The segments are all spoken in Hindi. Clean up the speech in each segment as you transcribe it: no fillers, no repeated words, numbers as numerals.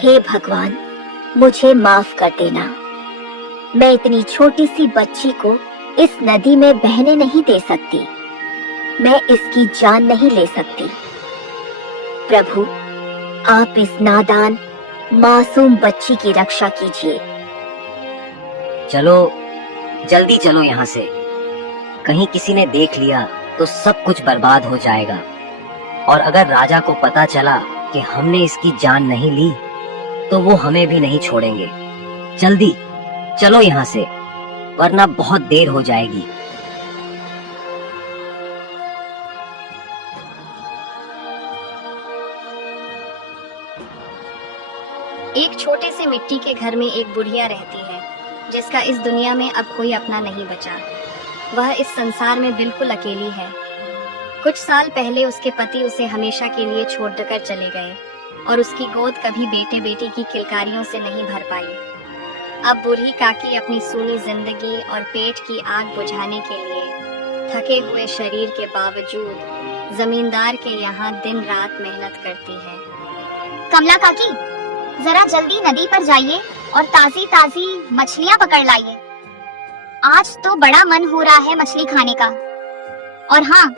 हे भगवान, मुझे माफ कर देना। मैं इतनी छोटी सी बच्ची को इस नदी में बहने नहीं दे सकती। मैं इसकी जान नहीं ले सकती। प्रभु, आप इस नादान मासूम बच्ची की रक्षा कीजिए। चलो, जल्दी चलो यहाँ से। कहीं किसी ने देख लिया तो सब कुछ बर्बाद हो जाएगा। और अगर राजा को पता चला कि हमने इसकी जान नहीं ली तो वो हमें भी नहीं छोड़ेंगे। जल्दी चलो यहाँ से, वरना बहुत देर हो जाएगी। एक छोटे से मिट्टी के घर में एक बुढ़िया रहती है, जिसका इस दुनिया में अब कोई अपना नहीं बचा। वह इस संसार में बिल्कुल अकेली है। कुछ साल पहले उसके पति उसे हमेशा के लिए छोड़कर चले गए और उसकी गोद कभी बेटे बेटी की किलकारियों से नहीं भर पाई। अब बूढ़ी काकी अपनी सूनी जिंदगी और पेट की आग बुझाने के लिए थके हुए शरीर के बावजूद जमींदार के यहाँ दिन रात मेहनत करती है। कमला काकी, जरा जल्दी नदी पर जाइए और ताजी ताजी मछलियाँ पकड़ लाइए। आज तो बड़ा मन हो रहा है मछली खाने का। और हाँ,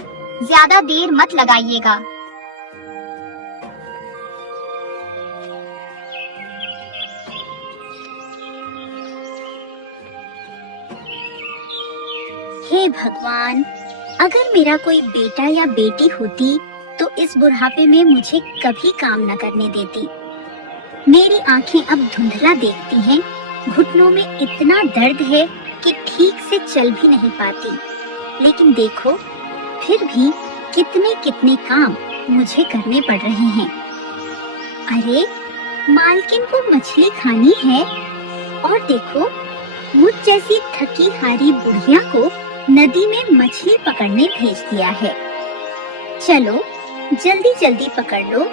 ज्यादा देर मत लगाइएगा। हे भगवान, अगर मेरा कोई बेटा या बेटी होती तो इस बुढ़ापे में मुझे कभी काम न करने देती। मेरी आंखें अब धुंधला देखती हैं, घुटनों में इतना दर्द है कि ठीक से चल भी नहीं पाती। लेकिन देखो, फिर भी कितने कितने काम मुझे करने पड़ रहे हैं। अरे, मालकिन को मछली खानी है और देखो, मुझ जैसी थकी हारी बुढ़िया को नदी में मछली पकड़ने भेज दिया है। चलो, जल्दी जल्दी पकड़ लो,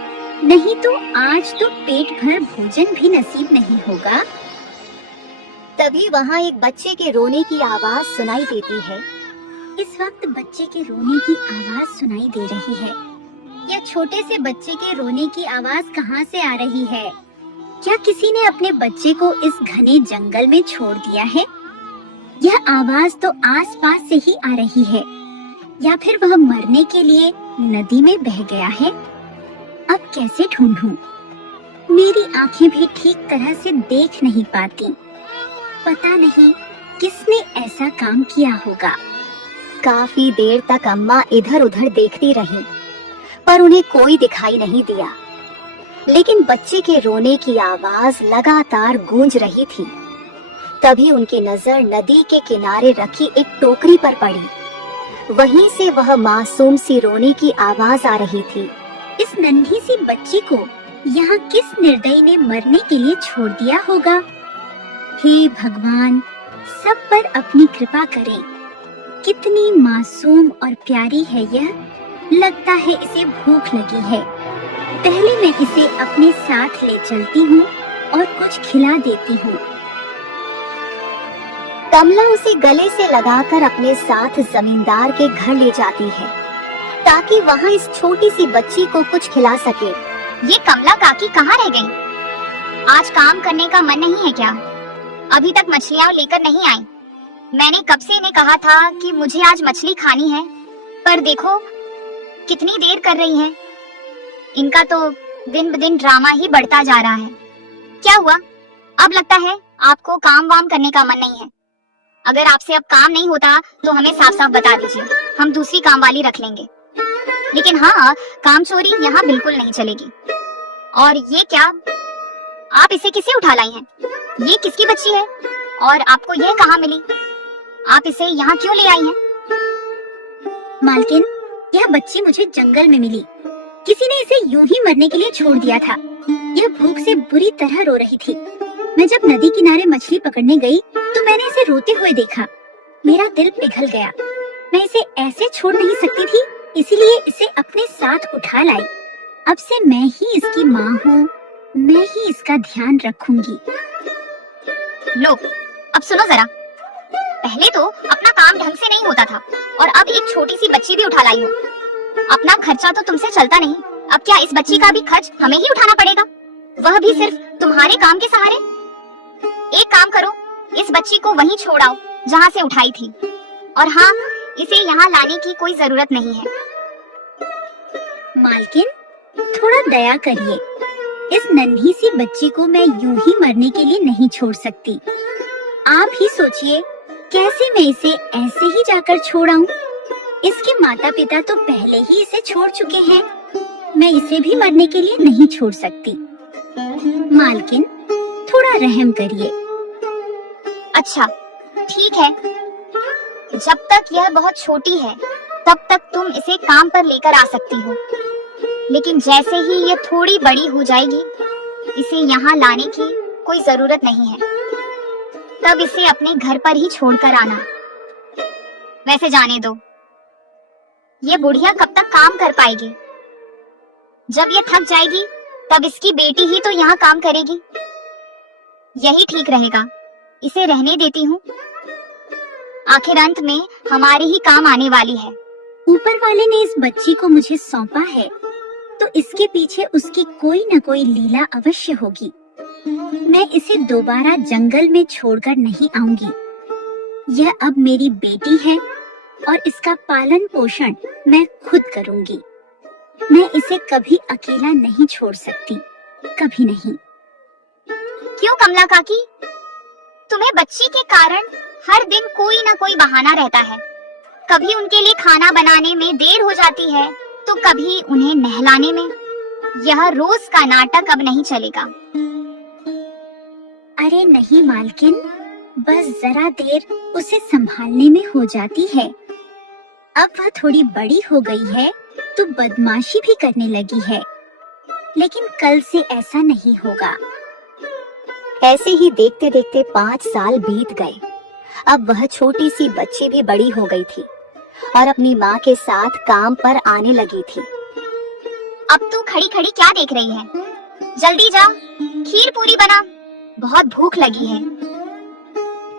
नहीं तो आज तो पेट भर भोजन भी नसीब नहीं होगा। तभी वहाँ एक बच्चे के रोने की आवाज सुनाई देती है। इस वक्त बच्चे के रोने की आवाज सुनाई दे रही है। यह छोटे से बच्चे के रोने की आवाज कहाँ से आ रही है? क्या किसी ने अपने बच्चे को इस घने जंगल में छोड़ दिया है? यह आवाज तो आसपास से ही आ रही है, या फिर वह मरने के लिए नदी में बह गया है। अब कैसे ढूंढूं? मेरी आंखें भी ठीक तरह से देख नहीं पाती। पता नहीं किसने ऐसा काम किया होगा। काफी देर तक अम्मा इधर उधर देखती रही, पर उन्हें कोई दिखाई नहीं दिया। लेकिन बच्चे के रोने की आवाज लगातार गूंज रही थी। तभी उनकी नजर नदी के किनारे रखी एक टोकरी पर पड़ी। वहीं से वह मासूम सी रोने की आवाज आ रही थी। इस नन्ही सी बच्ची को यहाँ किस निर्दयी ने मरने के लिए छोड़ दिया होगा? हे भगवान, सब पर अपनी कृपा करें। कितनी मासूम और प्यारी है यह। लगता है इसे भूख लगी है। पहले मैं इसे अपने साथ ले चलती हूँ और कुछ खिला देती हूँ। कमला उसे गले से लगाकर अपने साथ जमींदार के घर ले जाती है, ताकि वहाँ इस छोटी सी बच्ची को कुछ खिला सके। ये कमला काकी कहाँ रह गई? आज काम करने का मन नहीं है क्या? अभी तक मछलियाँ लेकर नहीं आई। मैंने कब से इन्हें कहा था कि मुझे आज मछली खानी है, पर देखो कितनी देर कर रही हैं। इनका तो दिन ब दिन ड्रामा ही बढ़ता जा रहा है। क्या हुआ? अब लगता है आपको काम वाम करने का मन नहीं है। अगर आपसे अब काम नहीं होता तो हमें साफ साफ बता दीजिए, हम दूसरी काम वाली रख लेंगे। लेकिन हाँ, काम चोरी यहाँ बिल्कुल नहीं चलेगी। और ये क्या, आप इसे किसे उठा लाई हैं? ये किसकी बच्ची है और आपको यह कहाँ मिली? आप इसे यहाँ क्यों ले आई हैं? मालकिन, यह बच्ची मुझे जंगल में मिली। किसी ने इसे यूं ही मरने के लिए छोड़ दिया था। यह भूख से बुरी तरह रो रही थी। मैं जब नदी किनारे मछली पकड़ने गई तो मैंने इसे रोते हुए देखा। मेरा दिल पिघल गया। मैं इसे ऐसे छोड़ नहीं सकती थी, इसीलिए इसे अपने साथ उठा लाई। अब से मैं ही इसकी माँ हूँ, मैं ही इसका ध्यान रखूंगी। लो, अब सुनो जरा। पहले तो अपना काम ढंग से नहीं होता था और अब एक छोटी सी बच्ची भी उठा लाई हो। अपना खर्चा तो तुमसे चलता नहीं, अब क्या इस बच्ची का भी खर्च हमें ही उठाना पड़ेगा? वह भी सिर्फ तुम्हारे काम के सहारे? एक काम करो, इस बच्ची को वहीं छोड़ आओ जहाँ से उठाई थी। और हाँ, इसे यहाँ लाने की कोई जरूरत नहीं है। मालकिन, थोड़ा दया करिए। इस नन्ही सी बच्ची को मैं यूं ही मरने के लिए नहीं छोड़ सकती। आप ही सोचिए, कैसे मैं इसे ऐसे ही जाकर छोड़ आऊं? इसके माता पिता तो पहले ही इसे छोड़ चुके हैं। मैं इसे भी मरने के लिए नहीं छोड़ सकती। मालकिन, थोड़ा रहम करिए। अच्छा, ठीक है। जब तक यह बहुत छोटी है, तब तक तुम इसे काम पर लेकर आ सकती हो। लेकिन जैसे ही यह थोड़ी बड़ी हो जाएगी, इसे यहाँ लाने की कोई जरूरत नहीं है। तब इसे अपने घर पर ही छोड़कर आना। वैसे जाने दो, ये बुढ़िया कब तक काम कर पाएगी? जब ये थक जाएगी, तब इसकी बेटी ही तो यहाँ काम करेगी। यही ठीक रहेगा। इसे रहने देती हूँ। आखिर अंत में हमारे ही काम आने वाली है। ऊपर वाले ने इस बच्ची को मुझे सौंपा है, तो इसके पीछे उसकी कोई न कोई लीला अवश्य होगी। मैं इसे दोबारा जंगल में छोड़कर नहीं आऊंगी। यह अब मेरी बेटी है और इसका पालन पोषण मैं खुद करूंगी। मैं इसे कभी अकेला नहीं छोड़ सकती, कभी नहीं। क्यों कमला काकी? तुम्हें बच्ची के कारण हर दिन कोई ना कोई बहाना रहता है। कभी उनके लिए खाना बनाने में देर हो जाती है, तो कभी उन्हें नहलाने में। यह रोज का नाटक अब नहीं चलेगा। अरे नहीं मालकिन, बस जरा देर उसे संभालने में हो जाती है। अब वह थोड़ी बड़ी हो गई है तो बदमाशी भी करने लगी है, लेकिन कल से ऐसा नहीं होगा। ऐसे ही देखते देखते 5 साल बीत गए। अब वह छोटी सी बच्ची भी बड़ी हो गई थी और अपनी माँ के साथ काम पर आने लगी थी। अब तू खड़ी खड़ी क्या देख रही है? जल्दी जा, खीर पूरी बना, बहुत भूख लगी है।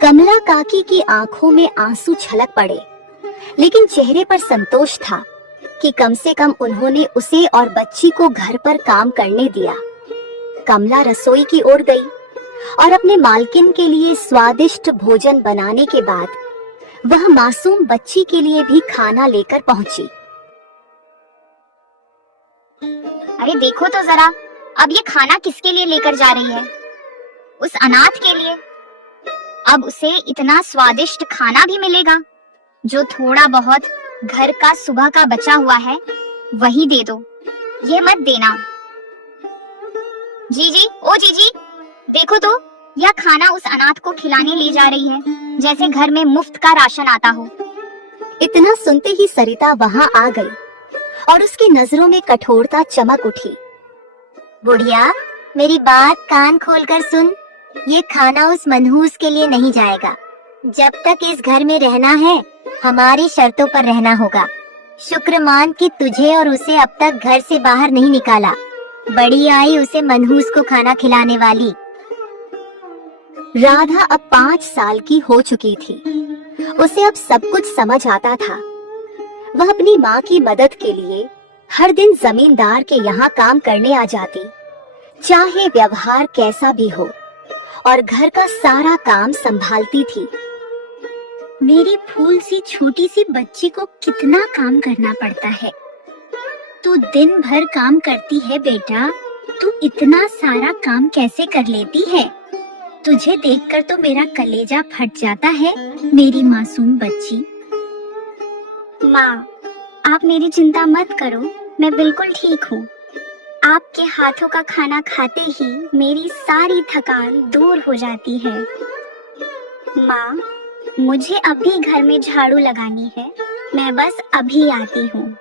कमला काकी की आंखों में आंसू छलक पड़े, लेकिन चेहरे पर संतोष था कि कम से कम उन्होंने उसे और बच्ची को घर पर काम करने दिया। कमला रसोई की ओर गई और अपने मालकिन के लिए स्वादिष्ट भोजन बनाने के बाद वह मासूम बच्ची के लिए भी खाना लेकर पहुंची। अरे देखो तो जरा, अब ये खाना किसके लिए लेकर जा रही है? उस अनाथ के लिए। अब उसे इतना स्वादिष्ट खाना भी मिलेगा। जो थोड़ा बहुत घर का सुबह का बचा हुआ है, वही दे दो, ये मत देना। जीजी, ओ जीजी, देखो तो, यह खाना उस अनाथ को खिलाने ले जा रही है, जैसे घर में मुफ्त का राशन आता हो। इतना सुनते ही सरिता वहां आ गई और उसकी नजरों में कठोरता चमक उठी। बुढ़िया, मेरी बात कान खोलकर सुन। ये खाना उस मनहूस के लिए नहीं जाएगा। जब तक इस घर में रहना है, हमारी शर्तों पर रहना होगा। शुक्र मान कि तुझे और उसे अब तक घर से बाहर नहीं निकाला। बड़ी आई उसे मनहूस को खाना खिलाने वाली। राधा अब 5 साल की हो चुकी थी। उसे अब सब कुछ समझ आता था। वह अपनी माँ की मदद के लिए हर दिन जमींदार के यहाँ काम करने आ जाती, चाहे व्यवहार कैसा भी हो, और घर का सारा काम संभालती थी। मेरी फूल सी छोटी सी बच्ची को कितना काम करना पड़ता है। तू दिन भर काम करती है बेटा, तू इतना सारा काम कैसे कर लेती है? तुझे देखकर तो मेरा कलेजा फट जाता है, मेरी मासूम बच्ची। माँ, आप मेरी चिंता मत करो, मैं बिल्कुल ठीक हूँ। आपके हाथों का खाना खाते ही मेरी सारी थकान दूर हो जाती है। माँ, मुझे अभी घर में झाड़ू लगानी है, मैं बस अभी आती हूँ।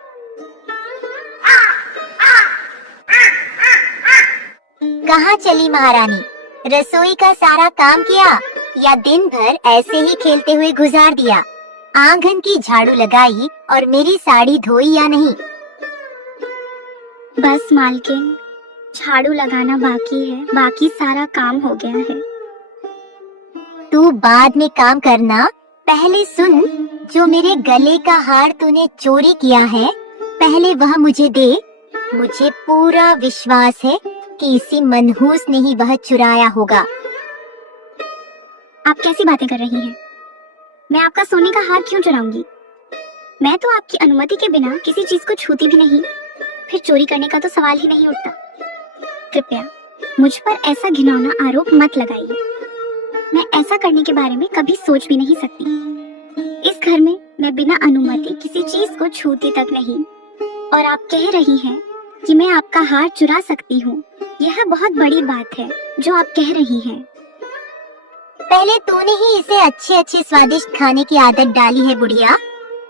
कहाँ चली महारानी? रसोई का सारा काम किया या दिन भर ऐसे ही खेलते हुए गुजार दिया? आंगन की झाड़ू लगाई और मेरी साड़ी धोई या नहीं? बस मालकिन, झाड़ू लगाना बाकी है, बाकी सारा काम हो गया है। तू बाद में काम करना, पहले सुन, जो मेरे गले का हार तूने चोरी किया है, पहले वह मुझे दे। मुझे पूरा विश्वास है कि इसी मनहूस ने ही वह चुराया होगा। आप कैसी बातें कर रही हैं? मैं आपका सोने का हार क्यों चुराऊंगी? मैं तो आपकी अनुमति के बिना किसी चीज को छूती भी नहीं। फिर चोरी करने का तो सवाल ही नहीं उठता। कृपया मुझ पर ऐसा घिनौना आरोप मत लगाइए। मैं ऐसा करने के बारे में कभी सोच भी नहीं सकती। इस घर में मैं बिना अनुमति किसी चीज को छूती तक नहीं। और आप कह रही हैं कि मैं आपका हार चुरा सकती हूँ। यह बहुत बड़ी बात है जो आप कह रही हैं। पहले तूने ही इसे अच्छे अच्छे स्वादिष्ट खाने की आदत डाली है बुढ़िया,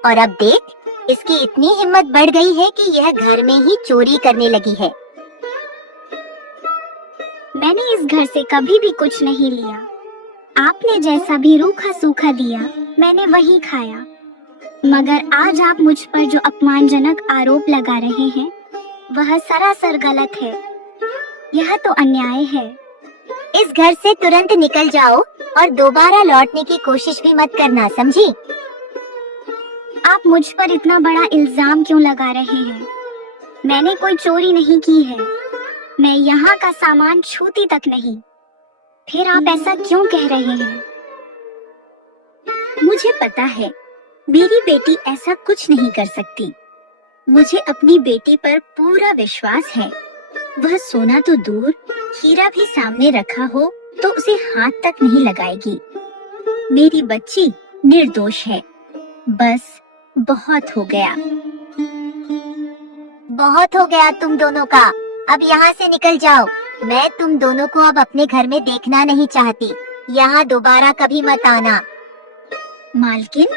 और अब देख, इसकी इतनी हिम्मत बढ़ गई है कि यह घर में ही चोरी करने लगी है। मैंने इस घर से कभी भी कुछ नहीं लिया। आपने जैसा भी रूखा सूखा दिया मैंने वही खाया। मगर आज आप मुझ पर जो अपमानजनक आरोप लगा रहे हैं वह सरासर गलत है। यह तो अन्याय है। इस घर से तुरंत निकल जाओ और दोबारा लौटने की कोशिश भी मत करना, समझी? आप मुझ पर इतना बड़ा इल्जाम क्यों लगा रहे हैं? मैंने कोई चोरी नहीं की है। मैं यहाँ का सामान छूती तक नहीं। फिर आप ऐसा क्यों कह रहे हैं? मुझे पता है मेरी बेटी ऐसा कुछ नहीं कर सकती। मुझे अपनी बेटी पर पूरा विश्वास है। वह सोना तो दूर, हीरा भी सामने रखा हो तो उसे हाथ तक नहीं लगाएगी। मेरी बच्ची निर्दोष है। बस बहुत हो गया। बहुत हो गया तुम दोनों का। अब यहाँ से निकल जाओ। मैं तुम दोनों को अब अपने घर में देखना नहीं चाहती। यहाँ दोबारा कभी मत आना। मालकिन,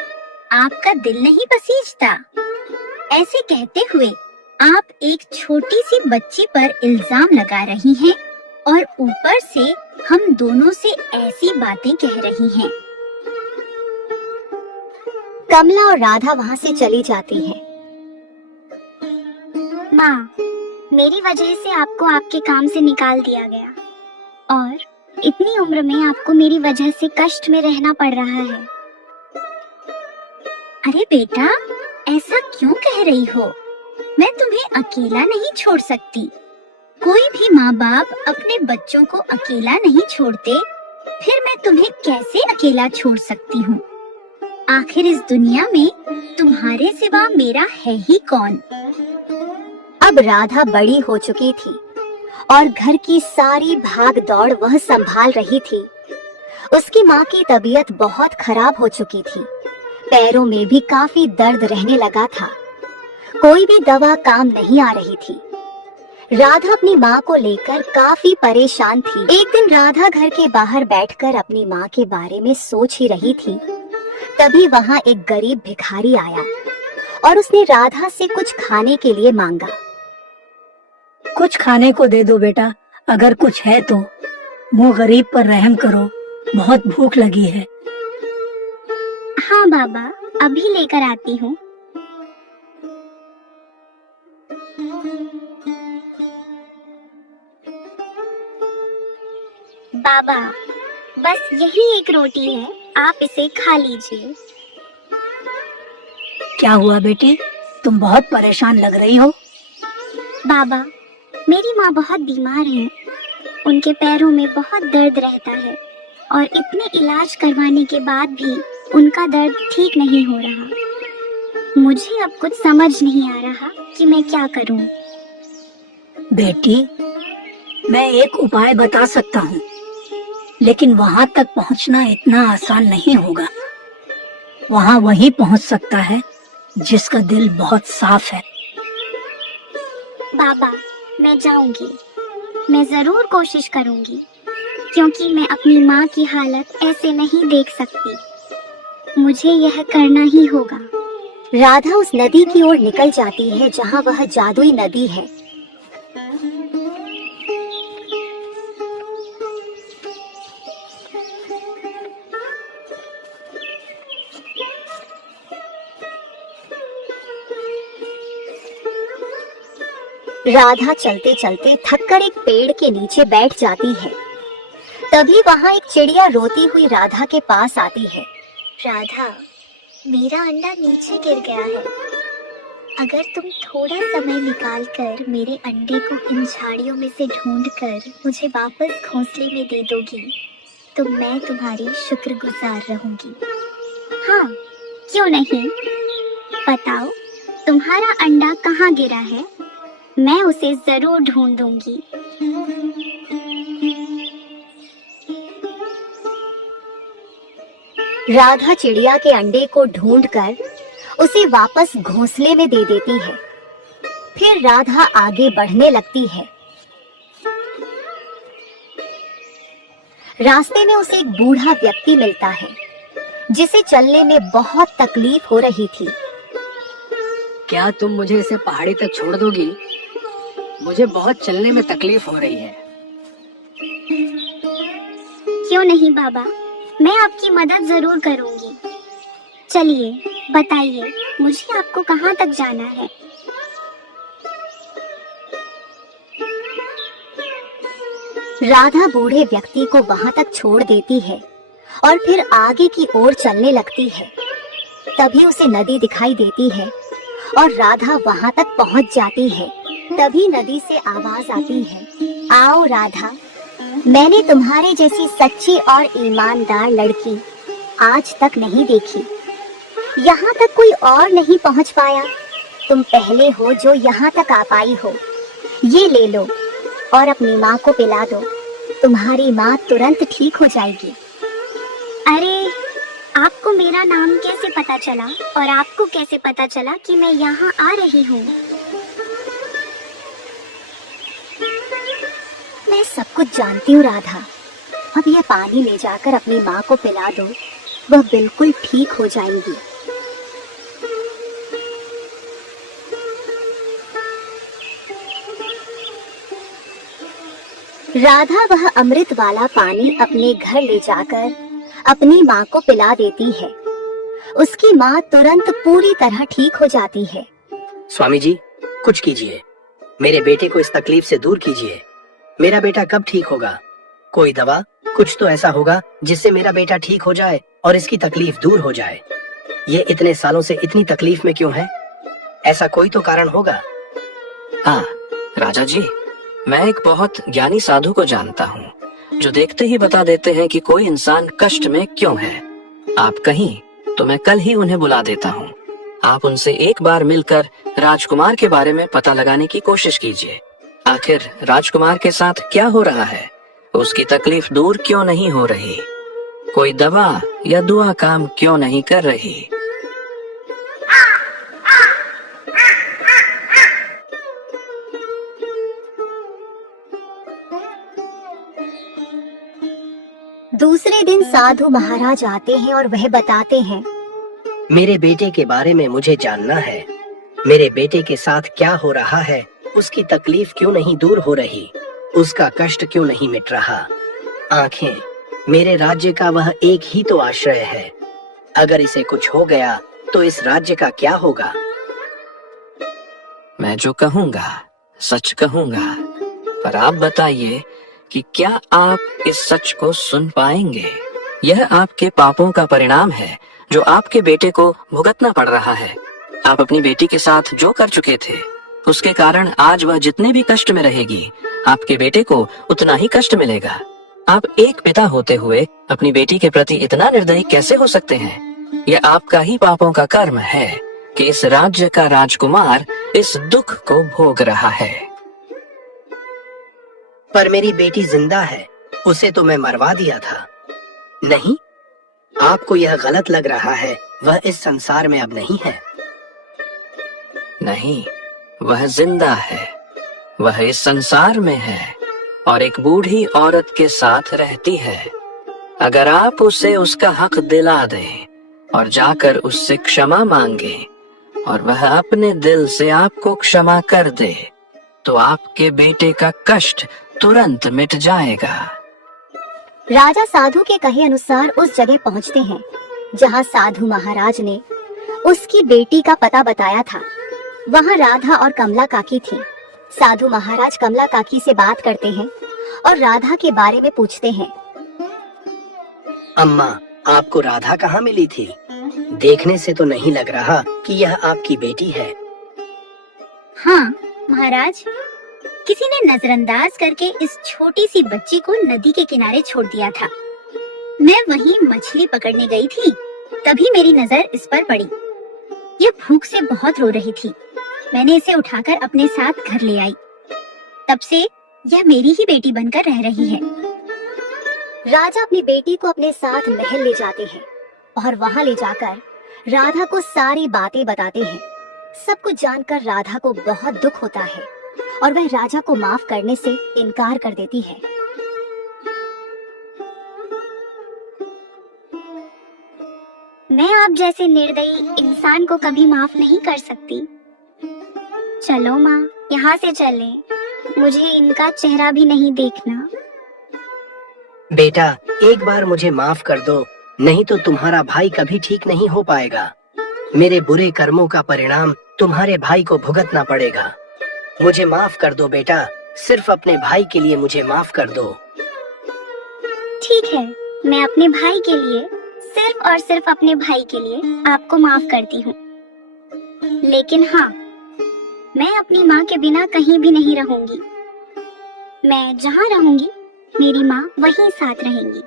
आपका दिल नहीं पसीजता। ऐसे कहते हुए आप एक छोटी सी बच्ची पर इल्जाम लगा रही हैं और ऊपर से हम दोनों से ऐसी बातें कह रही हैं। कमला और राधा वहाँ से चली जाती हैं। माँ, मेरी वजह से आपको आपके काम से निकाल दिया गया और इतनी उम्र में आपको मेरी वजह से कष्ट में रहना पड़ रहा है। अरे बेटा, ऐसा क्यों कह रही हो? मैं तुम्हें अकेला नहीं छोड़ सकती। कोई भी माँ बाप अपने बच्चों को अकेला नहीं छोड़ते। फिर मैं तुम्हें कैसे अकेला छोड़ सकती हूँ? आखिर इस दुनिया में तुम्हारे सिवा मेरा है ही कौन? अब राधा बड़ी हो चुकी थी और घर की सारी भाग दौड़ वह संभाल रही थी। उसकी माँ की तबीयत बहुत खराब हो चुकी थी। पैरों में भी काफी दर्द रहने लगा था। कोई भी दवा काम नहीं आ रही थी। राधा अपनी माँ को लेकर काफी परेशान थी। एक दिन राधा घर के बाहर बैठकर अपनी माँ के बारे में सोच ही रही थी। तभी वहाँ एक गरीब भिखारी आया और उसने राधा से कुछ खाने के लिए मांगा। कुछ खाने को दे दो बेटा, अगर कुछ है तो। मुँह गरीब पर रहम करो, बहुत भूख लगी है। हाँ बाबा, अभी लेकर आती हूँ। बाबा, बस यही एक रोटी है, आप इसे खा लीजिए। क्या हुआ बेटी, तुम बहुत परेशान लग रही हो। बाबा, मेरी माँ बहुत बीमार है। उनके पैरों में बहुत दर्द रहता है और इतने इलाज करवाने के बाद भी उनका दर्द ठीक नहीं हो रहा। मुझे अब कुछ समझ नहीं आ रहा कि मैं क्या करूं। बेटी, मैं एक उपाय बता सकता हूँ, लेकिन वहाँ तक पहुँचना इतना आसान नहीं होगा। वहाँ वही पहुँच सकता है जिसका दिल बहुत साफ है। बाबा, मैं जाऊंगी। मैं जरूर कोशिश करूंगी, क्योंकि मैं अपनी माँ की हालत ऐसे नहीं देख सकती। मुझे यह करना ही होगा। राधा उस नदी की ओर निकल जाती है जहाँ वह जादुई नदी है। राधा चलते चलते थककर एक पेड़ के नीचे बैठ जाती है। तभी वहाँ एक चिड़िया रोती हुई राधा के पास आती है। राधा, मेरा अंडा नीचे गिर गया है। अगर तुम थोड़ा समय निकाल कर मेरे अंडे को इन झाड़ियों में से ढूंढ कर मुझे वापस घोंसले में दे दोगी तो मैं तुम्हारी शुक्रगुजार रहूंगी। हाँ, क्यों नहीं। बताओ, तुम्हारा अंडा कहाँ गिरा है? मैं उसे जरूर ढूंढ दूंगी। राधा चिड़िया के अंडे को ढूंढकर उसे वापस घोंसले में दे देती है। फिर राधा आगे बढ़ने लगती है। रास्ते में उसे एक बूढ़ा व्यक्ति मिलता है जिसे चलने में बहुत तकलीफ हो रही थी। क्या तुम मुझे इसे पहाड़ी तक छोड़ दोगी? मुझे बहुत चलने में तकलीफ हो रही है। क्यों नहीं बाबा, मैं आपकी मदद जरूर करूंगी। चलिए बताइए, मुझे आपको कहाँ तक जाना है? राधा बूढ़े व्यक्ति को वहां तक छोड़ देती है और फिर आगे की ओर चलने लगती है। तभी उसे नदी दिखाई देती है और राधा वहां तक पहुंच जाती है। तभी नदी से आवाज आती है, आओ राधा, मैंने तुम्हारे जैसी सच्ची और ईमानदार लड़की आज तक नहीं देखी। यहाँ तक कोई और नहीं पहुँच पाया। तुम पहले हो जो यहाँ तक आ पाई हो। ये ले लो और अपनी माँ को पिला दो। तुम्हारी माँ तुरंत ठीक हो जाएगी। अरे, आपको मेरा नाम कैसे पता चला और आपको कैसे पता चला कि मैं यहाँ आ रही हूँ? मैं सब कुछ जानती हूँ राधा। अब यह पानी ले जाकर अपनी माँ को पिला दो, वह बिल्कुल ठीक हो जाएंगी। राधा वह अमृत वाला पानी अपने घर ले जाकर अपनी माँ को पिला देती है। उसकी माँ तुरंत पूरी तरह ठीक हो जाती है। स्वामी जी, कुछ कीजिए, मेरे बेटे को इस तकलीफ से दूर कीजिए। मेरा बेटा कब ठीक होगा? कोई दवा, कुछ तो ऐसा होगा जिससे मेरा बेटा ठीक हो जाए और इसकी तकलीफ दूर हो जाए। ये इतने सालों से इतनी तकलीफ में क्यों है? ऐसा कोई तो कारण होगा। हाँ राजा जी, मैं एक बहुत ज्ञानी साधु को जानता हूँ जो देखते ही बता देते हैं कि कोई इंसान कष्ट में क्यों है। आप कहीं तो मैं कल ही उन्हें बुला देता हूँ। आप उनसे एक बार मिलकर राजकुमार के बारे में पता लगाने की कोशिश कीजिए। आखिर राजकुमार के साथ क्या हो रहा है? उसकी तकलीफ दूर क्यों नहीं हो रही? कोई दवा या दुआ काम क्यों नहीं कर रही? दूसरे दिन साधु महाराज आते हैं और वह बताते हैं, मेरे बेटे के बारे में मुझे जानना है। मेरे बेटे के साथ क्या हो रहा है? उसकी तकलीफ क्यों नहीं दूर हो रही? उसका कष्ट क्यों नहीं मिट रहा? आंखें, मेरे राज्य का वह एक ही तो आश्रय है। अगर इसे कुछ हो गया तो इस राज्य का क्या होगा? मैं जो कहूँगा सच कहूँगा, पर आप बताइए कि क्या आप इस सच को सुन पाएंगे? यह आपके पापों का परिणाम है जो आपके बेटे को भुगतना पड़ रहा है। आप अपनी बेटी के साथ जो कर चुके थे उसके कारण आज वह जितने भी कष्ट में रहेगी, आपके बेटे को उतना ही कष्ट मिलेगा। आप एक पिता होते हुए अपनी बेटी के प्रति इतना निर्दयी कैसे हो सकते हैं? यह आपका ही पापों का कर्म है कि इस राज्य का राजकुमार इस दुख को भोग रहा है। पर मेरी बेटी जिंदा है, उसे तो मैं मरवा दिया था। नहीं, आपको यह गलत लग रहा है। वह इस संसार में अब नहीं है। नहीं, वह जिंदा है। वह इस संसार में है और एक बूढ़ी औरत के साथ रहती है। अगर आप उसे उसका हक दिला दें और जाकर उससे क्षमा मांगे और वह अपने दिल से आपको क्षमा कर दे, तो आपके बेटे का कष्ट तुरंत मिट जाएगा। राजा साधु के कहे अनुसार उस जगह पहुंचते हैं जहां साधु महाराज ने उसकी बेटी का पता बताया था। वहां राधा और कमला काकी थी। साधु महाराज कमला काकी से बात करते हैं और राधा के बारे में पूछते हैं। अम्मा, आपको राधा कहाँ मिली थी? देखने से तो नहीं लग रहा कि यह आपकी बेटी है। हाँ महाराज, किसी ने नजरअंदाज करके इस छोटी सी बच्ची को नदी के किनारे छोड़ दिया था। मैं वहीं मछली पकड़ने गई थी, तभी मेरी नजर इस पर पड़ी। ये भूख से बहुत रो रही थी। मैंने इसे उठाकर अपने साथ घर ले आई। तब से यह मेरी ही बेटी बनकर रह रही है। राजा अपनी बेटी को अपने साथ महल ले जाते हैं और वहां ले जाकर राधा को सारी बातें बताते हैं। सब कुछ जानकर राधा को बहुत दुख होता है और वह राजा को माफ करने से इनकार कर देती है। मैं आप जैसे निर्दयी इंसान को कभी माफ नहीं कर सकती। चलो माँ, यहाँ से चलें। मुझे इनका चेहरा भी नहीं देखना। बेटा, एक बार मुझे माफ कर दो, नहीं तो तुम्हारा भाई कभी ठीक नहीं हो पाएगा। मेरे बुरे कर्मों का परिणाम तुम्हारे भाई को भुगतना पड़ेगा। मुझे माफ कर दो बेटा, सिर्फ अपने भाई के लिए मुझे माफ कर दो। ठीक है, मैं अपने भाई के लिए, सिर्फ और सिर्फ अपने भाई के लिए आपको माफ करती हूँ। लेकिन हाँ, मैं अपनी माँ के बिना कहीं भी नहीं रहूंगी। मैं जहाँ रहूंगी मेरी माँ वहीं साथ रहेंगी।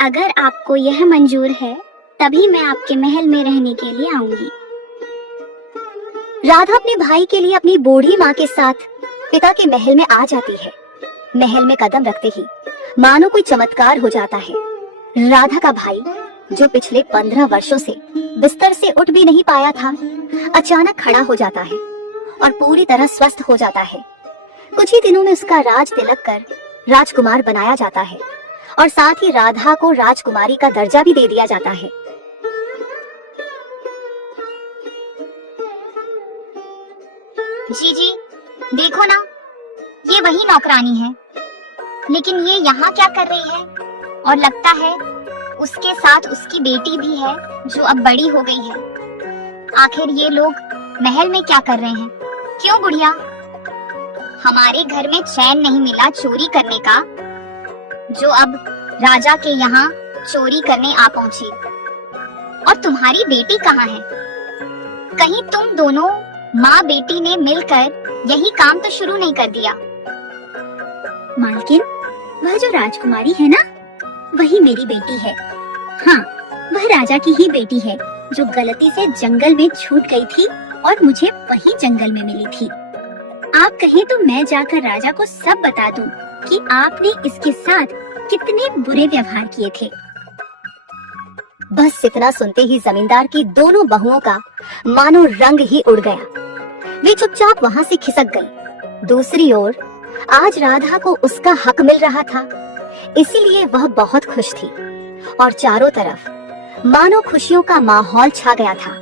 अगर आपको यह मंजूर है तभी मैं आपके महल में रहने के लिए आऊंगी। राधा अपने भाई के लिए अपनी बूढ़ी माँ के साथ पिता के महल में आ जाती है। महल में कदम रखते ही मानो कोई चमत्कार हो जाता है। राधा का भाई, जो पिछले 15 वर्षों से बिस्तर से उठ भी नहीं पाया था, अचानक खड़ा हो जाता है और पूरी तरह स्वस्थ हो जाता है। कुछ ही दिनों में उसका राज तिलक कर राजकुमार बनाया जाता है और साथ ही राधा को राजकुमारी का दर्जा भी दे दिया जाता है। जी, देखो ना, ये वही नौकरानी है, लेकिन ये यहाँ क्या कर रही है? और लगता है उसके साथ उसकी बेटी भी है जो अब बड़ी हो गई है। आखिर ये लोग महल में क्या कर रहे हैं? क्यों बुढ़िया? हमारे घर में चैन नहीं मिला चोरी करने का, जो अब राजा के यहाँ चोरी करने आ पहुंची। और तुम्हारी बेटी कहाँ है? कहीं तुम दोनों माँ बेटी ने मिलकर यही काम तो शुरू नहीं कर दिया? मालकिन, वह जो राजकुमारी है ना, वही मेरी बेटी है। हाँ, वह राजा की ही बेटी है जो गलती से जंगल में छूट गई थी और मुझे वही जंगल में मिली थी। आप कहें तो मैं जाकर राजा को सब बता दूं कि आपने इसके साथ कितने बुरे व्यवहार किए थे। बस इतना सुनते ही जमींदार की दोनों बहुओं का मानो रंग ही उड़ गया। वे चुपचाप वहां से खिसक गई। दूसरी ओर आज राधा को उसका हक मिल रहा था, इसीलिए वह बहुत खुश थी और चारों तरफ मानो खुशियों का माहौल छा गया था।